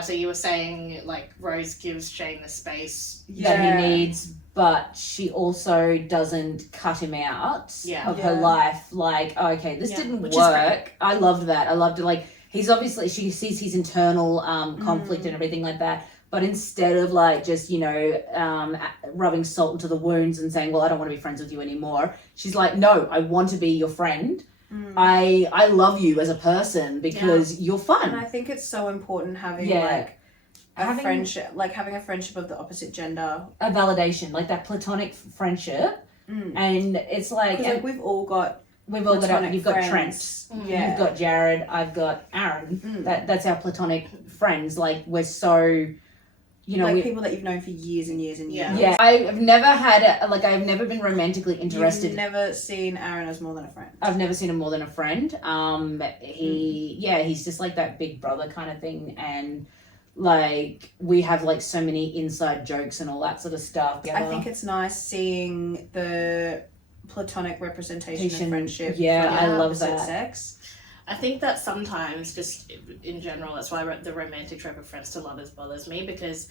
So you were saying, like, Rose gives Shane the space that he needs, but she also doesn't cut him out of her life. Like, okay, this didn't work. I loved that. I loved it. Like, he's obviously, she sees his internal conflict and everything like that. But instead of like just, you know, rubbing salt into the wounds and saying, well, I don't want to be friends with you anymore, she's like, no, I want to be your friend. I love you as a person because you're fun. And I think it's so important having like a friendship, like having a friendship of the opposite gender. A validation, like that platonic friendship. And it's like, like we've all got you've got Trent, you've got Jared, I've got Aaron. That's our platonic friends. Like, we're so, you know, like people that you've known for years and years and years. Yeah, I've never I've never been romantically interested. You've never seen Aaron as more than a friend. I've never seen him more than a friend. He's just like that big brother kind of thing, and like we have like so many inside jokes and all that sort of stuff. I think it's nice seeing the platonic representation of friendship. I love that. Sex. I think that sometimes, just in general, that's why the romantic trope of friends to lovers bothers me, because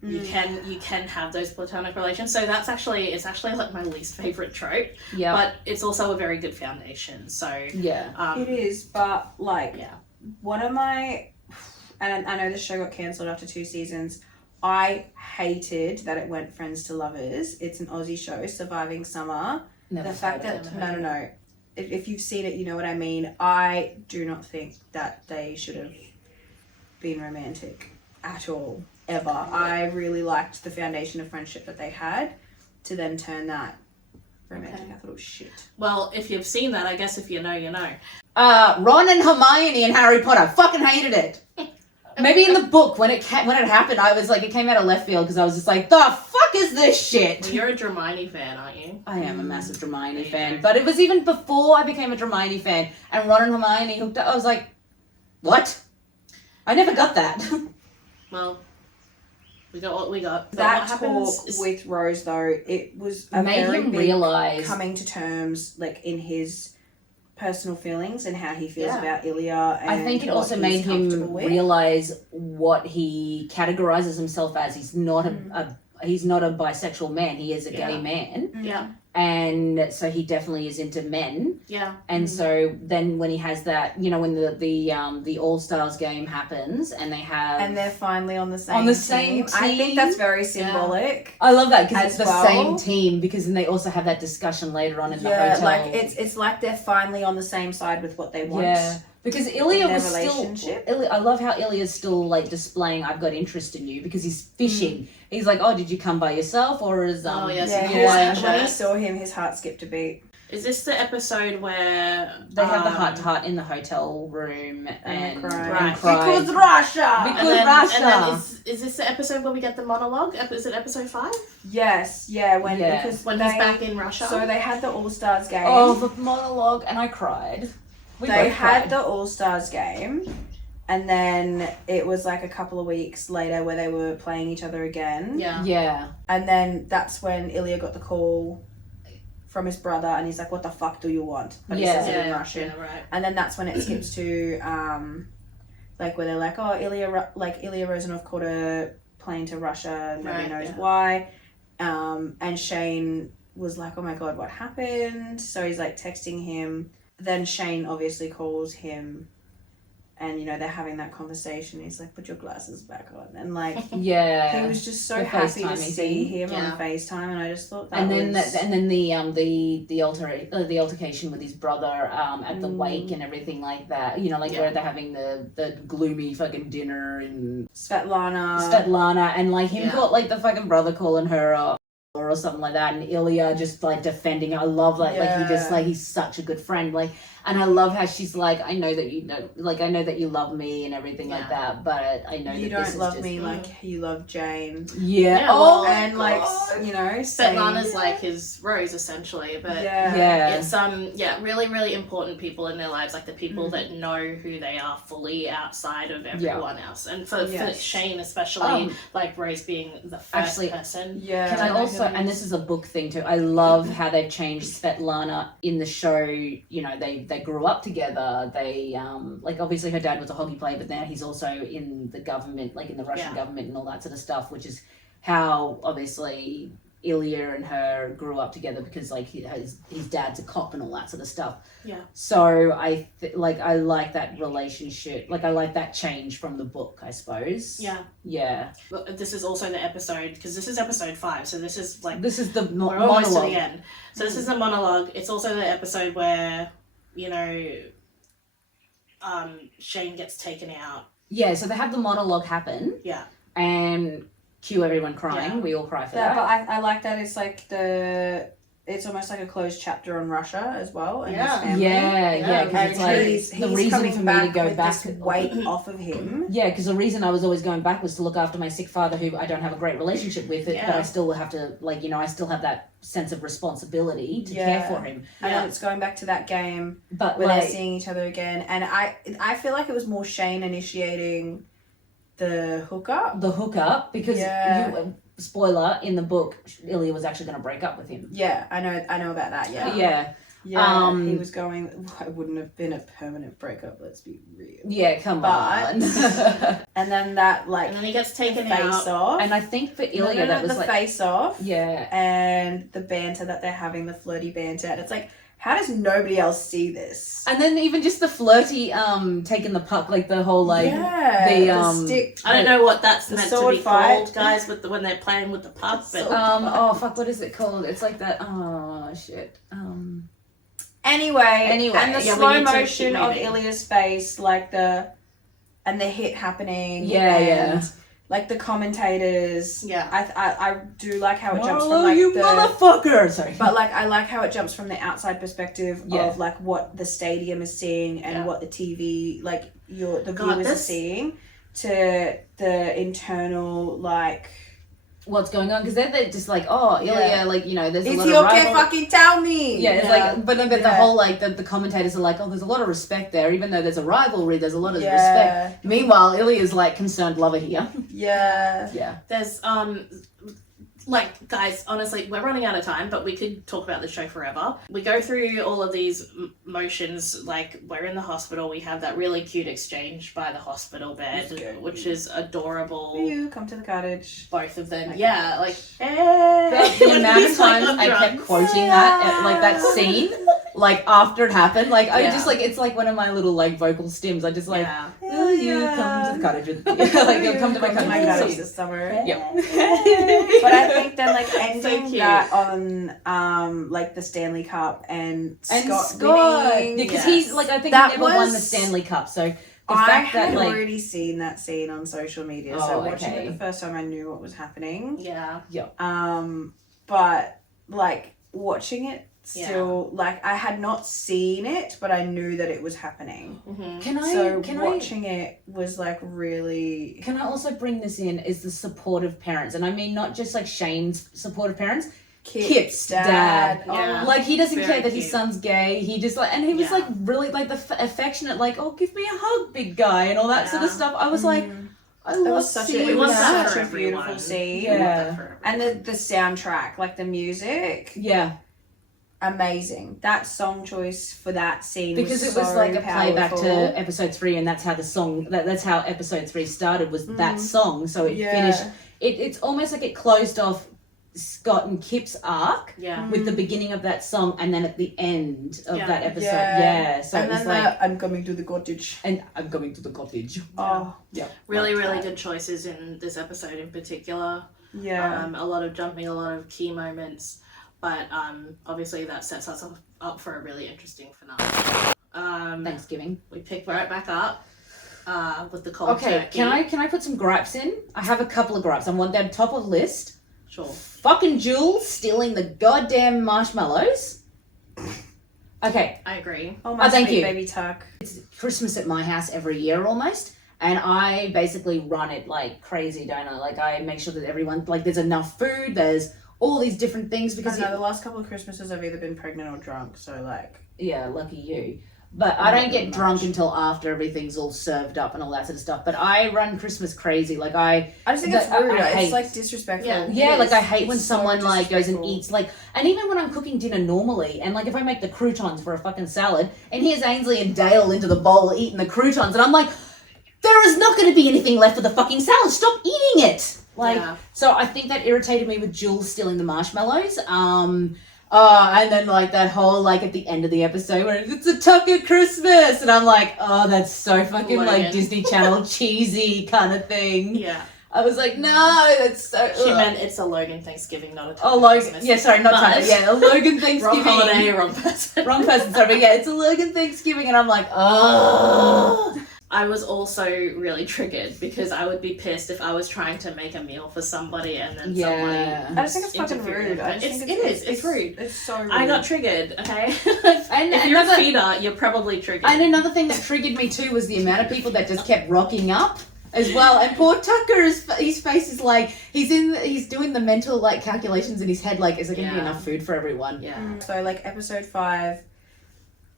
you can have those platonic relations. So it's actually like my least favorite trope. Yeah. But it's also a very good foundation. So it is. But like, one of my, and I know the show got cancelled after 2 seasons. I hated that it went friends to lovers. It's an Aussie show, Surviving Summer. The fact that no. If you've seen it, you know what I mean. I do not think that they should have been romantic at all, ever. I really liked the foundation of friendship that they had, to then turn that romantic. I thought it was shit. Well, if you've seen that, I guess if you know, you know. Ron and Hermione in Harry Potter. Fucking hated it. Maybe in the book, when it happened, I was like, it came out of left field because I was just like, the fuck is this shit? Well, you're a Hermione fan, aren't you? I am a massive Hermione fan. But it was even before I became a Hermione fan. And Ron and Hermione hooked up. I was like, what? I never got that. Well, we got what we got. That talk with Rose, though, it was a very big realize coming to terms, like, in his personal feelings and how he feels about Ilya. And I think it also made him realize what he categorizes himself as. He's not he's not a bisexual man. He is a gay man. Yeah. And so he definitely is into men. Yeah. And so then when he has that, you know, when the All-Stars game happens and they're finally on the same team. I think that's very symbolic. I love that because it's the same team, because then they also have that discussion later on in the hotel. Like it's like they're finally on the same side with what they want. Yeah. Because Ilya was still... I love how Ilya's still, like, displaying, I've got interest in you, because he's fishing. He's like, oh, did you come by yourself, or is... Oh, yes. When he saw him, his heart skipped a beat. Is this the episode where... They have the heart-to-heart in the hotel room and cried. Right. Because Russia! And then is this the episode where we get the monologue? Is it episode 5? Yes, because when he's back in Russia. So they had the All-Stars game. Oh, the monologue, and I cried. They had the All-Stars game, and then it was like a couple of weeks later where they were playing each other again. Yeah. And then that's when Ilya got the call from his brother, and he's like, what the fuck do you want? But he says it in Russian. Yeah, right. And then that's when it skips to, like, where they're like, oh, Ilya Rozanov caught a plane to Russia, nobody knows why. And Shane was like, oh my God, what happened? So he's like texting him. Then Shane obviously calls him, and, you know, they're having that conversation. He's like, put your glasses back on. And, like, he was just so happy to see him on FaceTime, and I just thought that and then the altercation with his brother at the wake and everything like that. You know, like where they're having the gloomy fucking dinner, and Svetlana, and like him got like the fucking brother calling her or something like that, and Ilya just like defending her. I love that. Like he just like, he's such a good friend. Like, and I love how she's like, I know that you know, like, I know that you love me and everything like that, but I know you that don't this love is me like you love Jane. And like, you know, Svetlana's like his Rose essentially, but it's really, really important people in their lives, like the people that know who they are fully outside of everyone else. And for Shane especially, like Rose being the first person. Can I also, and this is a book thing too, I love how they've changed Svetlana in the show. You know, they they grew up together. They like obviously her dad was a hockey player, but now he's also in the government, like in the Russian government and all that sort of stuff, which is how obviously Ilya and her grew up together, because like his dad's a cop and all that sort of stuff. Yeah. So I like that relationship. Like I like that change from the book, I suppose. Yeah. Yeah. But this is also the episode, because this is episode 5, so this is the we're almost to the end. So this is the monologue. It's also the episode where, you know, Shane gets taken out. Yeah. So they have the monologue happen. Yeah. And cue everyone crying. Yeah. We all cry for that. But I like that it's like it's almost like a closed chapter on Russia as well. And his family. Yeah. Because it's like he's the reason for me to go back. This weight off of him. Yeah, because the reason I was always going back was to look after my sick father, who I don't have a great relationship with, but I still have to, like, you know, I still have that sense of responsibility to care for him. And then it's going back to that game where they're seeing each other again. And I feel like it was more Shane initiating the hookup, because spoiler, in the book, Ilya was actually going to break up with him. Yeah, I know about that. Yeah. He was going. It wouldn't have been a permanent breakup. Let's be real. Yeah, come on. And then that, like, and then he gets taken face off. And I think for Ilya, that was the like face off. Yeah. And the banter that they're having, the flirty banter, and it's like, how does nobody else see this? And then even just the flirty, taking the puck, like the whole, like, the stick. I don't know what that's meant to be fight. called, guys, when they're playing with the puck. But what is it called? It's like that. Oh shit. Anyway, and the slow motion of Ilya's face, like the hit happening. And like the commentators. Yeah. I do like how it jumps from like you motherfucker. Sorry. But like I like how it jumps from the outside perspective of like what the stadium is seeing and what the TV, like the viewers are seeing, to the internal, like, what's going on, because they're just like, oh, Ilya, like, you know, there's a lot of rivalry. Can't fucking tell me. Yeah, it's like, but then the whole, like, the commentators are like, oh, there's a lot of respect there, even though there's a rivalry, there's a lot of respect. Meanwhile, Ilya's like concerned lover here. Yeah. There's like, guys, honestly, we're running out of time, but we could talk about the show forever. We go through all of these motions, like, we're in the hospital, we have that really cute exchange by the hospital bed, which is adorable. You come to the cottage. Both of them, like, The amount of times I kept quoting that, like, that scene, like, after it happened, like, I just, like, it's like one of my little, like, vocal stims. I just, like, will you come to the cottage with me? Like, you'll come to my cottage this summer. Yeah. But I think then, like, ending that on, like, the Stanley Cup and Scott winning. Because he's, like, I think he never won the Stanley Cup, so I had already seen that scene on social media, so watching it the first time I knew what was happening. Yeah. But, like, watching it still, like, I had not seen it, but I knew that it was happening. Mm-hmm. Watching it was, like, really... Can I also bring this in, is the supportive parents, and I mean not just, like, Shane's supportive parents, Kip's dad. Yeah. Like, he doesn't care that his son's gay. He just, like, and he was like really, like, the affectionate, like, oh, give me a hug, big guy, and all that sort of stuff. I was like, I love seeing it was that. such a beautiful scene. And the soundtrack, like the music. Amazing. That song choice for that scene because was it was so like a powerful. playback to episode 3, and that's how the song that's how episode 3 started, was that song. So it finished, it's almost like it closed off Scott and Kip's arc with the beginning of that song, and then at the end of that episode so and it was then like I'm coming to the cottage really good choices in this episode in particular. A lot of jumping, a lot of key moments. But obviously that sets us up for a really interesting finale. Thanksgiving. We pick right back up with the cold turkey. Can I put some gripes in? I have a couple of gripes. I want them top of the list. Sure. Fucking Jules stealing the goddamn marshmallows. Okay. I agree. Oh my thank you. Baby Tuck. It's Christmas at my house every year almost. And I basically run it like crazy, don't I? Like, I make sure that everyone, like, there's enough food, there's all these different things, because the last couple of Christmases I've either been pregnant or drunk, so like... Yeah, lucky you. But I don't get drunk until after everything's all served up and all that sort of stuff. But I run Christmas crazy. Like I just think it's rude. It's like disrespectful. Yeah, like I hate when someone like goes and eats like, and even when I'm cooking dinner normally, and like if I make the croutons for a fucking salad, and here's Ainsley and Dale into the bowl eating the croutons, and I'm like, there is not going to be anything left for the fucking salad. Stop eating it. Like, so I think that irritated me with Jules stealing the marshmallows. And then like that whole like at the end of the episode where it's a Tucker Christmas, and I'm like, oh, that's so fucking like Disney Channel cheesy kind of thing. Yeah. I was like, no, that's so. She meant it's a Logan Thanksgiving, not a Tucker Logan. Christmas. Yeah, sorry, not Tucker. Yeah, a Logan Thanksgiving. Wrong holiday, wrong person. Wrong person. Sorry, but yeah, it's a Logan Thanksgiving, and I'm like, oh. I was also really triggered because I would be pissed if I was trying to make a meal for somebody and then somebody. I just think it's fucking rude. It's rude. It's so rude. I got triggered, okay? And if you're a feeder, you're probably triggered. And another thing that triggered me too was the amount of people that just kept rocking up as well. And poor Tucker, his face is like, he's doing the mental like calculations in his head, like, is there going to be enough food for everyone? Yeah. So like episode 5,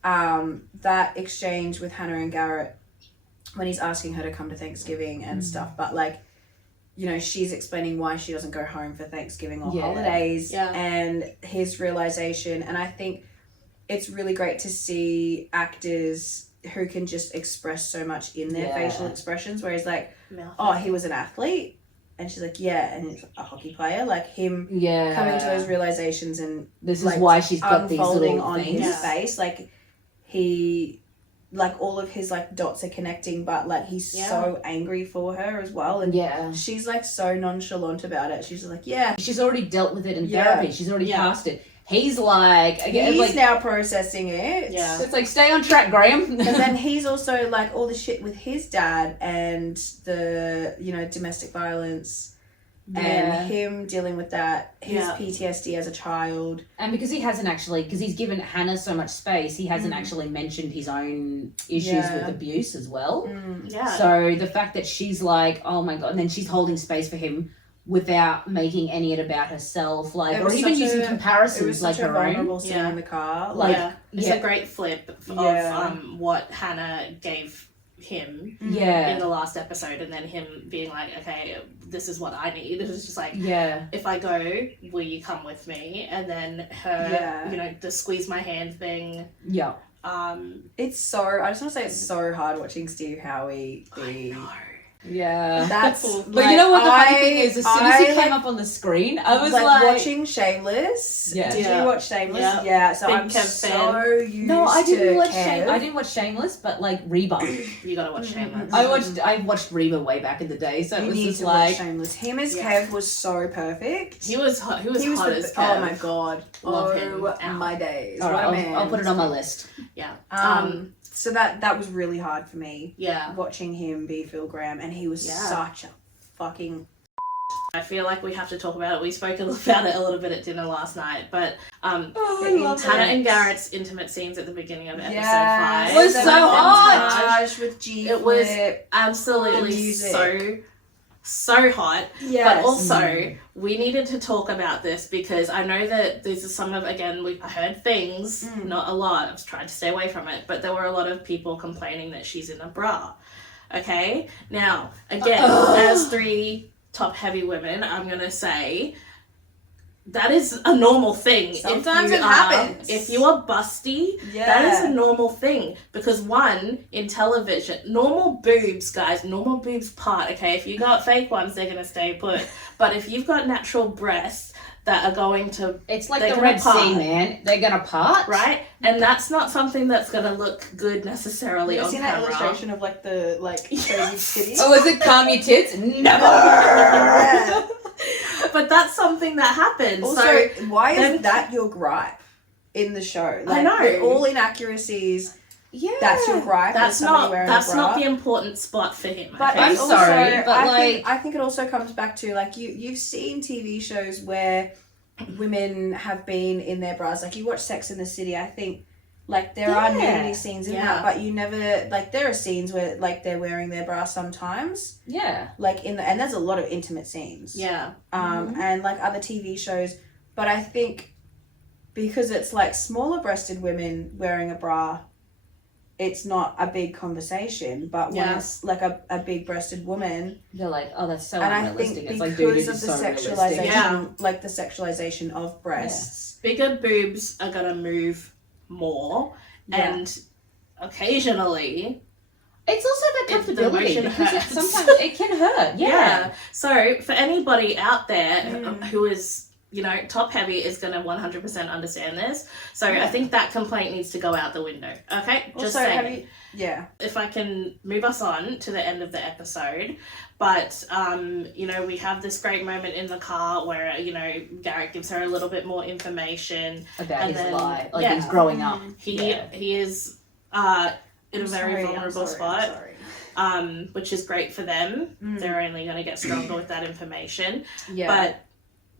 that exchange with Hannah and Garrett, when he's asking her to come to Thanksgiving and stuff, but like, you know, she's explaining why she doesn't go home for Thanksgiving or holidays, and his realization. And I think it's really great to see actors who can just express so much in their facial expressions, where he's like, oh, he was an athlete, and she's like, yeah, and he's a hockey player, like him coming to those realizations, and this like, is why she's got these little on things. his face, like he, like all of his like dots are connecting, but like he's so angry for her as well, and she's like so nonchalant about it. She's like, she's already dealt with it in therapy. She's already past it. He's like, again, he's like, now processing it. Yeah, so it's like, stay on track, Graham. And then he's also like all the shit with his dad and the, you know, domestic violence. And him dealing with that, his PTSD as a child. And because he hasn't actually, because he's given Hannah so much space, he hasn't actually mentioned his own issues with abuse as well. So the fact that she's like, oh my God, and then she's holding space for him without making any of it about herself, like, or even using comparisons like her own. Scene in the car. Like, it's a great flip of what Hannah gave him in the last episode, and then him being like, okay, this is what I need. It was just like, if I go, will you come with me? And then her, you know, the squeeze my hand thing. It's so, I just want to say it's so hard watching Steve Howie be... I know. Yeah, that's. But like, you know what the funny thing is? As soon as he came up on the screen, I was like watching Shameless. Yeah. Did you watch Shameless? Yeah. So I'm so used. No, I didn't watch Shameless. I didn't watch Shameless, but like Reba. You gotta watch Shameless. I watched Reba way back in the day, so it was just like Shameless. Him as Kev was so perfect. He was hot as Kev. Oh my God, love him. My days. All right, I'll put it on my list. Yeah. So that was really hard for me. Yeah. Watching him be Phil Graham, and he was such a fucking... I feel like we have to talk about it. We spoke about it a little bit at dinner last night, but Hannah and Garrett's intimate scenes at the beginning of episode 5 was so hot. With G. It was absolutely so hot. Yes. But also, we needed to talk about this because I know that these are some of, again, I heard things, not a lot. I was trying to stay away from it, but there were a lot of people complaining that she's in a bra. Okay? Now, again, as 3 top heavy women, I'm going to say that is a normal thing. Sometimes it happens. If you are busty, that is a normal thing. Because one, in television, normal boobs, guys, normal boobs part, okay? If you got fake ones, they're going to stay put. But if you've got natural breasts that are going to... It's like the Red Sea, man. They're going to part. Right? And that's not something that's going to look good necessarily on camera. Have you seen that illustration of like the crazy titties? Oh, is it calm your tits? Never! But that's something that happens. Also, so why is that your gripe in the show? Like, I know. With all inaccuracies, that's your gripe. That's not the important spot for him. But I'm sorry, but I think it also comes back to like you've seen TV shows where women have been in their bras. Like you watch Sex in the City. I think like there are nudity scenes in that, but you never like there are scenes where like they're wearing their bra sometimes. Yeah. Like and there's a lot of intimate scenes. Yeah. And like other TV shows, but I think because it's like smaller breasted women wearing a bra, it's not a big conversation, but when it's like a big-breasted woman, you're like, oh, that's so and unrealistic. I think it's like, because dude, of the so sexualization, like the sexualization of breasts, bigger boobs are gonna move more, and occasionally. It's also that comfortability because sometimes it can hurt. Yeah. So for anybody out there who is, you know, top heavy is going to 100% understand this. So I think that complaint needs to go out the window. Okay? Just saying. If I can move us on to the end of the episode. But, you know, we have this great moment in the car where, you know, Garrett gives her a little bit more information. About his life. Like he's growing up. He is in a very vulnerable spot. Which is great for them. They're only going to get stronger with that information. But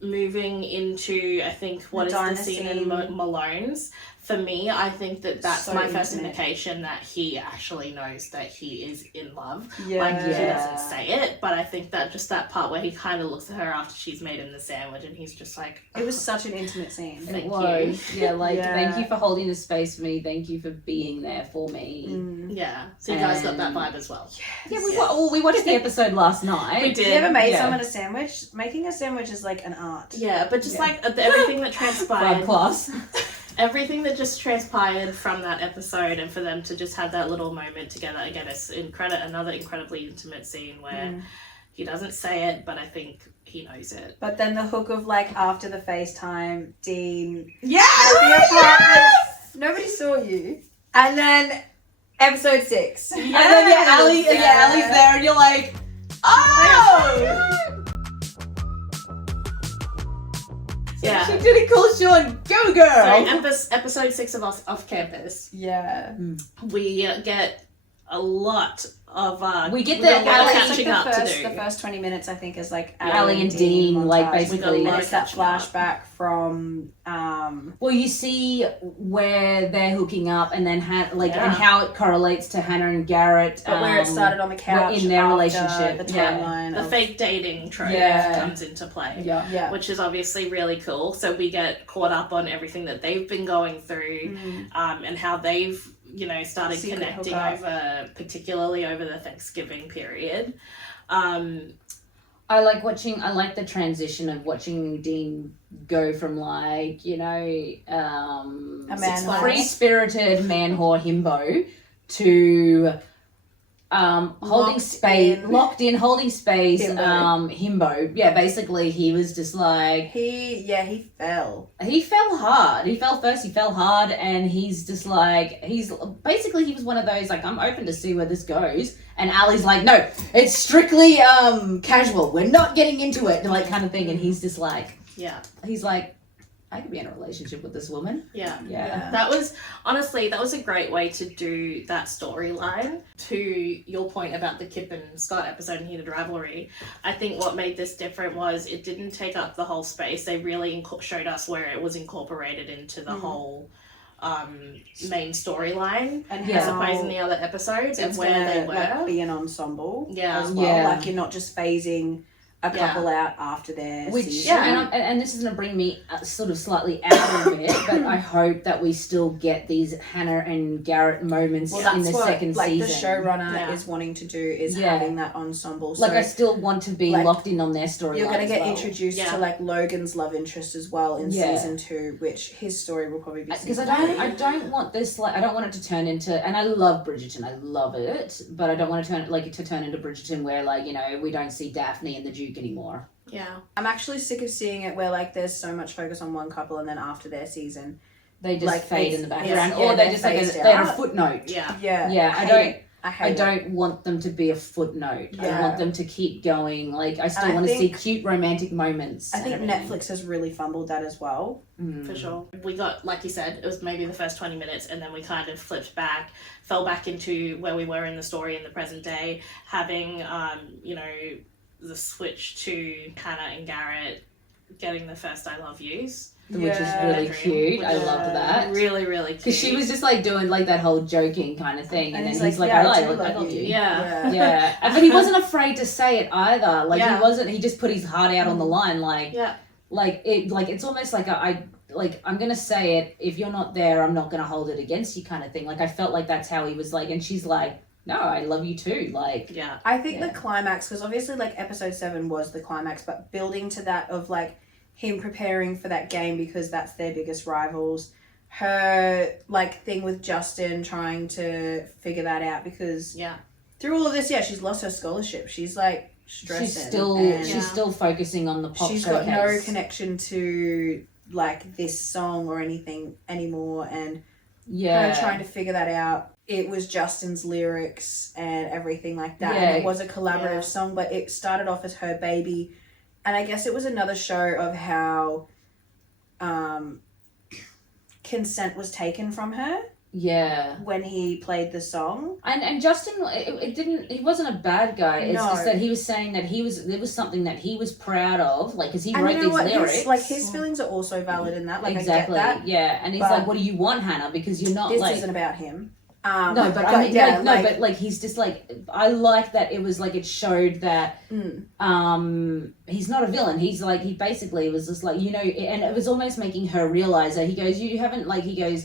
moving into, I think, what is the scene in Malone's? For me, I think that's so my first indication that he actually knows that he is in love. Like, he doesn't say it, but I think that just that part where he kind of looks at her after she's made him the sandwich and he's just like... It was such an intimate scene. Thank you. Thank you for holding the space for me. Thank you for being there for me. Yeah. So you guys got that vibe as well. We watched the episode last night. We did. You ever made someone a sandwich? Making a sandwich is like an art. Yeah, but just like everything that transpired... class. Everything that just transpired from that episode, and for them to just have that little moment together again, it's another incredibly intimate scene where he doesn't say it, but I think he knows it. But then the hook of like after the FaceTime, Dean, nobody saw you, and then episode 6, and then Allie's there, and you're like, oh. Yeah. She did a cool Sean. Go, girl. So episode 6 of Off Campus. Yeah. We get a lot of we get the Allie catching up to do. The first 20 minutes, I think, is like Allie and Dean, like basically. And it's that flashback from. Well, you see where they're hooking up, and then and how it correlates to Hannah and Garrett. But where it started on the couch in their relationship, the timeline, the fake dating trope comes into play. Which is obviously really cool. So we get caught up on everything that they've been going through, and how they've started connecting particularly over the Thanksgiving period. I like the transition of watching Dean go from a free-spirited man whore himbo to holding space himbo. Yeah, basically he was just like he fell hard. He fell first, he fell hard, and he's just like he was one of those like, I'm open to see where this goes, and Allie's like, no, it's strictly casual, we're not getting into it, like kind of thing, and he's just like he's like, I could be in a relationship with this woman. Yeah. That was a great way to do that storyline. To your point about the Kip and Scott episode in Heated Rivalry, I think what made this different was it didn't take up the whole space. They really showed us where it was incorporated into the whole main storyline, as opposed in the other episodes, and where they were. Like, be an ensemble as well. Like, you're not just phasing a couple out after their season. And this is going to bring me sort of slightly out of it, but I hope that we still get these Hannah and Garrett moments in the second season. The showrunner is wanting to do is having that ensemble. So, I still want to be locked in on their story. You're going to get introduced to Logan's love interest as well in season 2, which his story will probably be. Because I don't want this I don't want it to turn into, and I love Bridgerton, I love it, but I don't want to turn into Bridgerton where we don't see Daphne and the Duke anymore. Yeah. I'm actually sick of seeing it where there's so much focus on one couple, and then after their season they just fade in the background, or they're just they're a footnote. I don't want them to be a footnote. I want them to keep going. I still want to see cute romantic moments. I think Netflix has really fumbled that as well. For sure. We got, like you said, it was maybe the first 20 minutes, and then we kind of fell back into where we were in the story in the present day, having the switch to Hannah and Garrett getting the first I love yous. Which is really cute. I loved that. Really, really cute. Because she was just doing that whole joking kind of thing. And then he's like, I love you. Yeah. But he wasn't afraid to say it either. He just put his heart out on the line. It's almost like like, I'm going to say it. If you're not there, I'm not going to hold it against you kind of thing. Like, I felt like that's how he was like, and she's like, no, I love you too. Like, yeah. I think the climax, because obviously, like, episode 7 was the climax, but building to that of, like, him preparing for that game because that's their biggest rivals. Her, like, thing with Justin trying to figure that out because through all of this, she's lost her scholarship. She's, like, stressing. She's still focusing on the pop She's showcase. got no connection to, like, this song or anything anymore, and her trying to figure that out. It was Justin's lyrics and everything like that. And it was a collaborative song, but it started off as her baby. And I guess it was another show of how consent was taken from her. Yeah. When he played the song. And Justin, he wasn't a bad guy. It's just that he was saying that there was something that he was proud of, like, because he wrote these lyrics. His feelings are also valid in that. Like, exactly. I get that. Yeah. And he's like, what do you want, Hannah? Because you're not, this isn't about him. But he's just like, I like that it was like, it showed that he's not a villain. He's like, he basically was just like, you know, and it was almost making her realize that he goes, you haven't, like, he goes,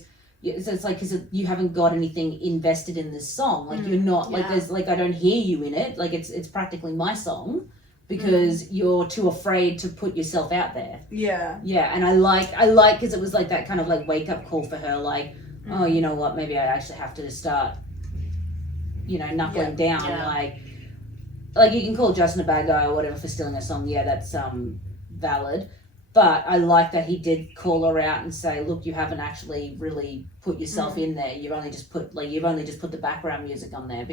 so it's like, because you haven't got anything invested in this song. Like, you're not, like, there's, like, I don't hear you in it. Like, it's practically my song because you're too afraid to put yourself out there. Yeah. Yeah, and I like, because it was like that kind of, like, wake-up call for her, like, oh, you know what, maybe I actually have to start, you know, knuckling down. Like, you can call Justin a bad guy or whatever for stealing a song. Yeah, that's valid. But I like that he did call her out and say, look, you haven't actually really put yourself in there. You've only just put the background music on there.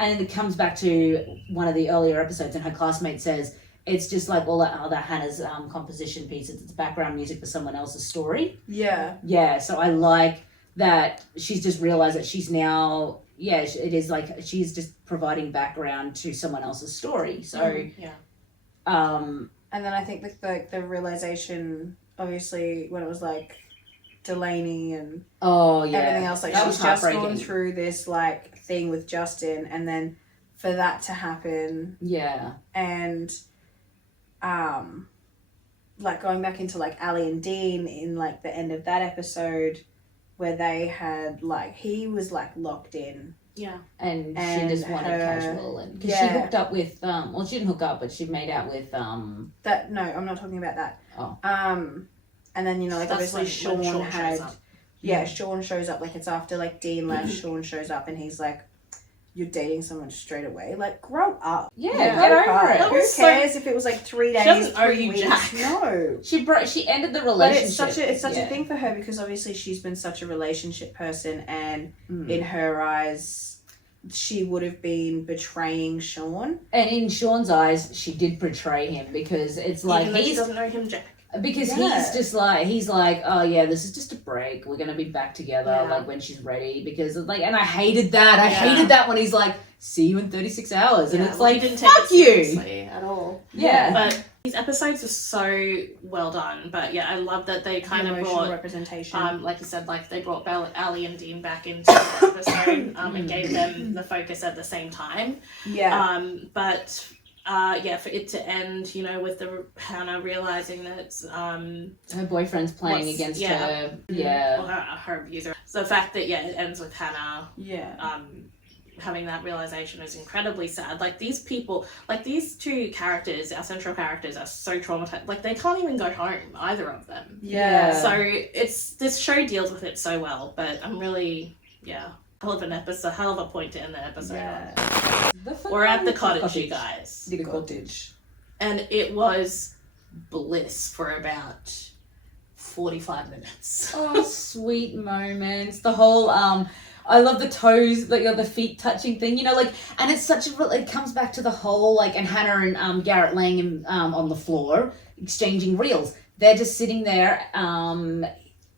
And it comes back to one of the earlier episodes, and her classmate says, it's just like, well, that Hannah's composition piece, it's background music for someone else's story. Yeah. Yeah, so I like that she's just realized that she's now, it is like she's just providing background to someone else's story. So, and then I think the realization, obviously, when it was like Delaney and everything else, like, she's just gone through this, like, thing with Justin, and then for that to happen, and like, going back into, like, Allie and Dean in, like, the end of that episode, where they had, like, he was, like, locked in. Yeah. And she just wanted casual. And because she hooked up with, well, she didn't hook up, but she made out with, no, I'm not talking about that. Oh. And then, you know, like, obviously Sean had, Sean shows up, like, it's after, like, Dean left, Sean shows up, and he's like, you're dating someone straight away. Like, grow up. Yeah, get over it. Who cares if it was like 3 days, 3 weeks? Jack. No. She ended the relationship. But it's such a thing for her, because obviously she's been such a relationship person, and in her eyes, she would have been betraying Sean. And in Sean's eyes, she did betray him, because it's like he doesn't know him, Jack. Because he's like, oh yeah, this is just a break. We're gonna be back together, like, when she's ready. Because, like, and I hated that. I hated that when he's like, see you in 36 hours, and it's like, didn't fuck take it you at all. Yeah, but these episodes are so well done. But I love that they kind of brought representation. like you said, like, they brought Allie and Dean back into the episode, and gave them the focus at the same time. Yeah. But. For it to end, you know, with the Hannah realizing that her boyfriend's playing against her. Or her abuser. So the fact that it ends with Hannah having that realization is incredibly sad. Like, these people, like, these two characters, our central characters, are so traumatized. Like, they can't even go home, either of them. Yeah. So this show deals with it so well, but I'm really hell of a point to end the episode on. We're at the cottage, you guys. The cottage. And it was bliss for about 45 minutes. Oh, sweet moments. The whole, I love the toes, like, the feet touching thing, you know, like, and it's such a, it comes back to the whole, like, and Hannah and Garrett laying on the floor, exchanging reels. They're just sitting there on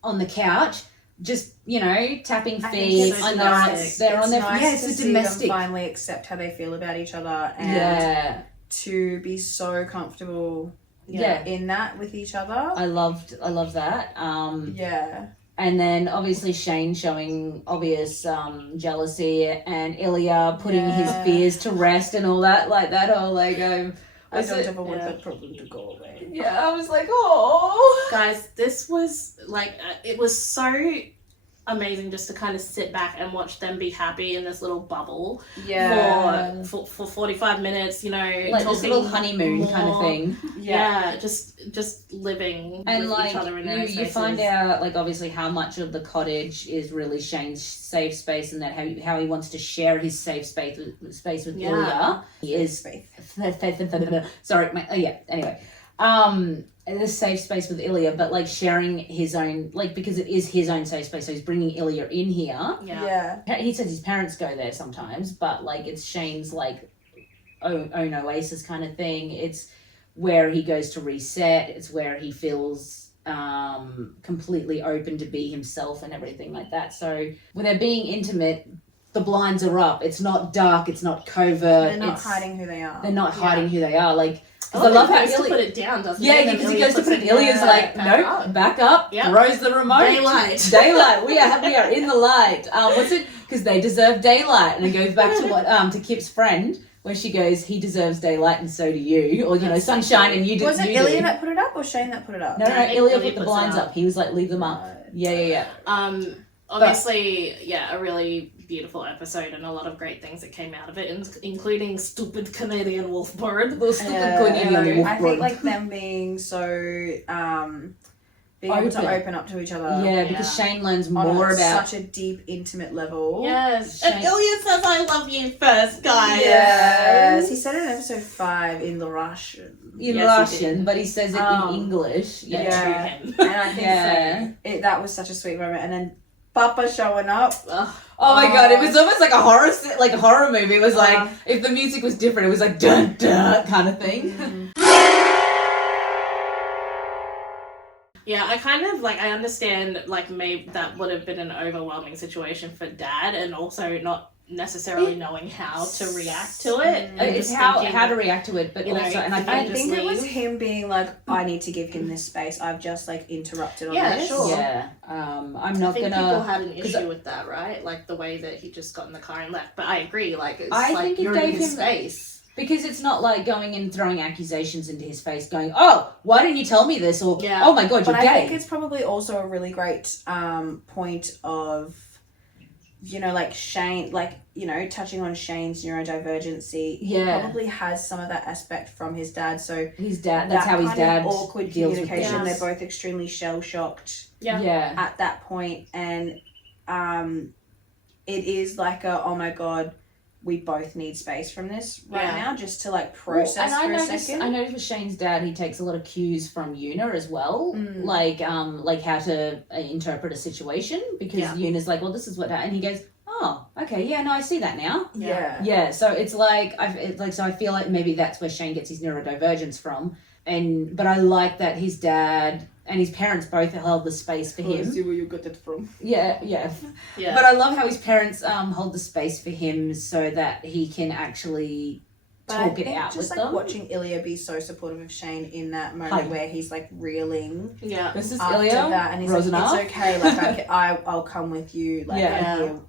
the couch, just, you know, tapping feet. They're on their nice it's domestic. Them finally accept how they feel about each other, and to be so comfortable in that with each other. I love that. And then obviously Shane showing obvious jealousy, and Ilya putting his fears to rest and all that, like that whole, like, I don't ever want that problem to go away. Yeah, I was like, oh. Guys, this was like, it was so amazing just to kind of sit back and watch them be happy in this little bubble for 45 minutes, you know, like this little honeymoon kind of thing. Just living and with like each other in their you find out like obviously how much of the cottage is really Shane's safe space, and that how he wants to share his safe space with Ilya. He is sorry, anyway. The safe space with Ilya, but like sharing his own, like, because it is his own safe space, so he's bringing Ilya in here. He says his parents go there sometimes, but like it's Shane's like own oasis kind of thing. It's where he goes to reset. It's where he feels completely open to be himself and everything like that. So when they're being intimate, the blinds are up. It's not dark. It's not covert. They're not hiding who they are. They're not hiding who they are. Like, because I love how he put it down, doesn't he? Yeah, because he goes to put it. Ilya's like, no, back up. Throws the remote. Daylight. We are in the light. What's it? Because they deserve daylight, and it goes back to what to Kip's friend, where she goes, he deserves daylight, and so do you, or you know, sunshine, and you do. Was it Ilya that put it up, or Shane that put it up? No, Ilya put the blinds up. He was like, leave them up. Yeah. Obviously, a really beautiful episode and a lot of great things that came out of it, including stupid Canadian wolf bird. I think like them being so being able to open up to each other. Yeah, because Shane learns more about such a deep, intimate level. Yes. And Ilya says, I love you first, guys. Yes. He said it in episode 5 in the Russian. Russian, but he says it in English. And I think that was such a sweet moment. And then Papa showing up. Oh my god, it was almost like a horror movie. It was like, if the music was different, it was like dun dun kind of thing. Mm-hmm. Yeah, I kind of like, I understand like maybe that would have been an overwhelming situation for Dad, and also not necessarily knowing how to react to it. It's how to react to it, but you know, also, and I think it was him being like, I need to give him this space. I've just like interrupted on this. Sure. Yeah. I'm not I think gonna. people had an issue with that, right? Like the way that he just got in the car and left. But I agree. Like it's think you're it gave in his him space. Because it's not like going and throwing accusations into his face, going, "Oh, why didn't you tell me this?" or "Oh my god, you're gay." But I think it's probably also a really great point of, you know, like Shane, like, you know, touching on Shane's neurodivergency. He probably has some of that aspect from his dad. So his dad, that's how his dad awkward deals communication. with They're both extremely shell shocked. Yeah. At that point, and it is like oh my god, we both need space from this now, just to like process for a second. I noticed with Shane's dad, he takes a lot of cues from Una as well, like how to interpret a situation, because Una's like, well, this is what, and he goes, oh, okay, yeah, no, I see that now. Yeah. So it's like, so I feel like maybe that's where Shane gets his neurodivergence from, but I like that his dad and his parents both held the space for him. I see where you got that from. Yeah. But I love how his parents hold the space for him so that he can actually talk it out with them. Just like watching Ilya be so supportive of Shane in that moment where he's like reeling. Yeah. This is Ilya. That, and he's like, it's okay. Like I'll come with you. Like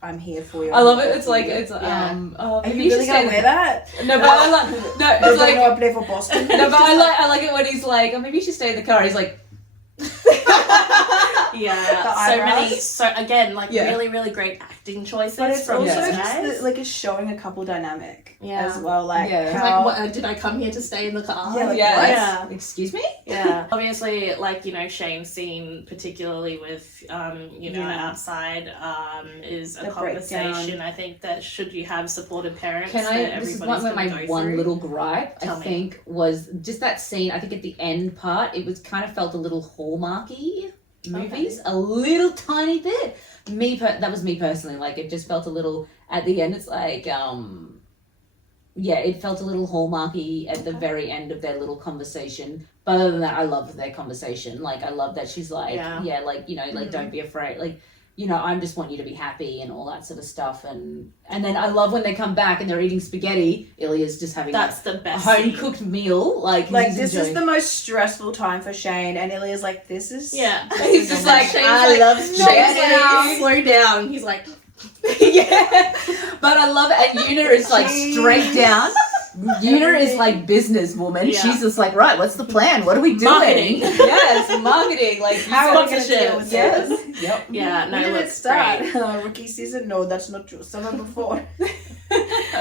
I'm here for you. I love it. It's like are you really gonna wear that? No, but I like it's like I play for Boston. No, but I like it when he's like, oh, maybe you should stay in the car. He's like. Really, really great acting choices. But it's also just like it's showing a couple dynamic as well. Like, how, like, did I come here to stay in the car? Excuse me? Yeah. Obviously, like, you know, Shane's scene, particularly with, outside, is a conversation. Breakdown. I think that should you have supportive parents, this is my one little gripe, I think, was just that scene. I think at the end part, it was kind of felt a little Hallmarky movies, a little tiny bit. That was me personally. Like, it just felt a little at the end. It's like, it felt a little Hallmarky at the very end of their little conversation. But other than that, I loved their conversation. Like, I love that she's like, don't be afraid. Like, you know, I just want you to be happy and all that sort of stuff. And then I love when they come back and they're eating spaghetti. Ilya's just having the best a home-cooked meal. Like this is the most stressful time for Shane. And Ilya's like, this is... Yeah. He's just like, I love spaghetti. Slow down. He's like... But I love it. And Una is like straight down. Una is like businesswoman. Yeah. She's just like, right, what's the plan? What are we doing? Marketing. Yes, marketing. Like, how are we going to deal with this? Yep. Yeah, no, when did it start? Rookie season? No, that's not true. Summer before.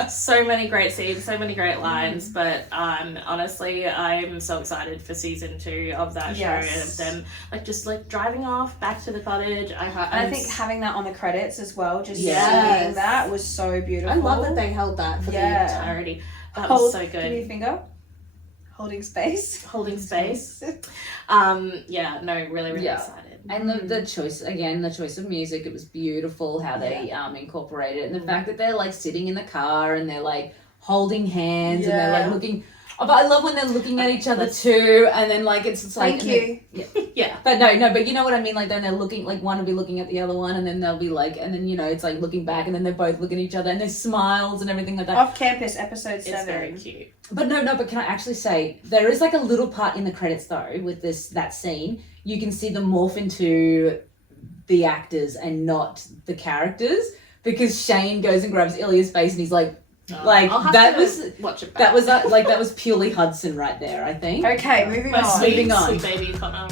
So many great scenes, so many great lines, but honestly, I'm so excited for season 2 of that show and of them just driving off back to the cottage. I think having that on the credits as well, just seeing that was so beautiful. I love that they held that for the entirety. That was so good. Give me a finger. Holding space. Holding space. Really excited. And the choice of music, it was beautiful how they incorporated it. And the fact that they're like sitting in the car and they're like holding hands and they're like looking. Oh, but I love when they're looking at each other too, and then like it's like thank you. Yeah. But no, but you know what I mean. Like then they're looking, like one will be looking at the other one, and then they'll be like, and then it's like looking back, and then they're both looking at each other, and there's smiles and everything like that. Off Campus, episode 7. It's very cute. But but can I actually say there is like a little part in the credits though with that scene. You can see them morph into the actors and not the characters, because Shane goes and grabs Ilya's face and he's like. That was purely Hudson right there, I think. Okay, moving on. Sweet baby Connor.